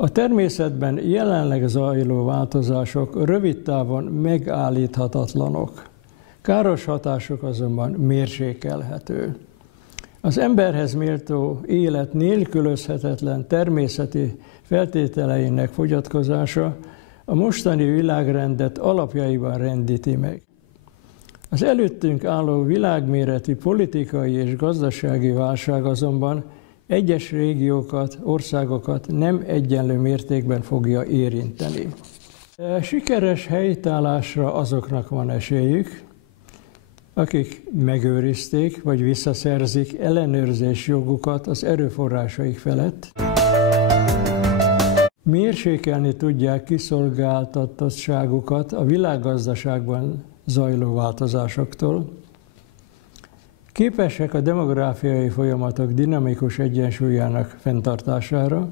A természetben jelenleg zajló változások rövid távon megállíthatatlanok. Káros hatásuk azonban mérsékelhető. Az emberhez méltó élet nélkülözhetetlen természeti feltételeinek fogyatkozása a mostani világrendet alapjaiban rendíti meg. Az előttünk álló világméretű politikai és gazdasági válság azonban egyes régiókat, országokat nem egyenlő mértékben fogja érinteni. Sikeres helytállásra azoknak van esélyük, akik megőrizték vagy visszaszerzik ellenőrzés jogukat az erőforrásaik felett, mérsékelni tudják kiszolgáltatottságukat a világgazdaságban zajló változásoktól, képesek a demográfiai folyamatok dinamikus egyensúlyának fenntartására,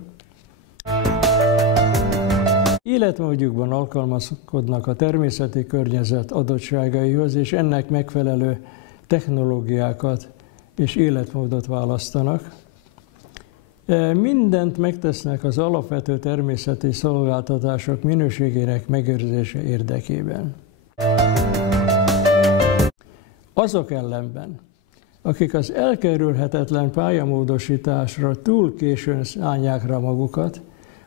életmódjukban alkalmazkodnak a természeti környezet adottságaihoz, és ennek megfelelő technológiákat és életmódot választanak. Mindent megtesznek az alapvető természeti szolgáltatások minőségének megőrzése érdekében. Azok ellenben, akik az elkerülhetetlen pályamódosításra túl későn szállják rá magukat,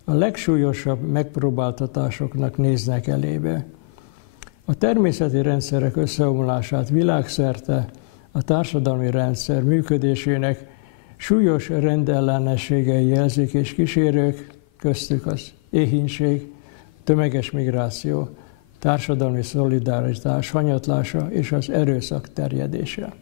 a legsúlyosabb megpróbáltatásoknak néznek elébe. A természeti rendszerek összeomlását világszerte a társadalmi rendszer működésének súlyos rendellenességei jelzik és kísérők, köztük az éhínség, tömeges migráció, társadalmi szolidaritás hanyatlása és az erőszak terjedése.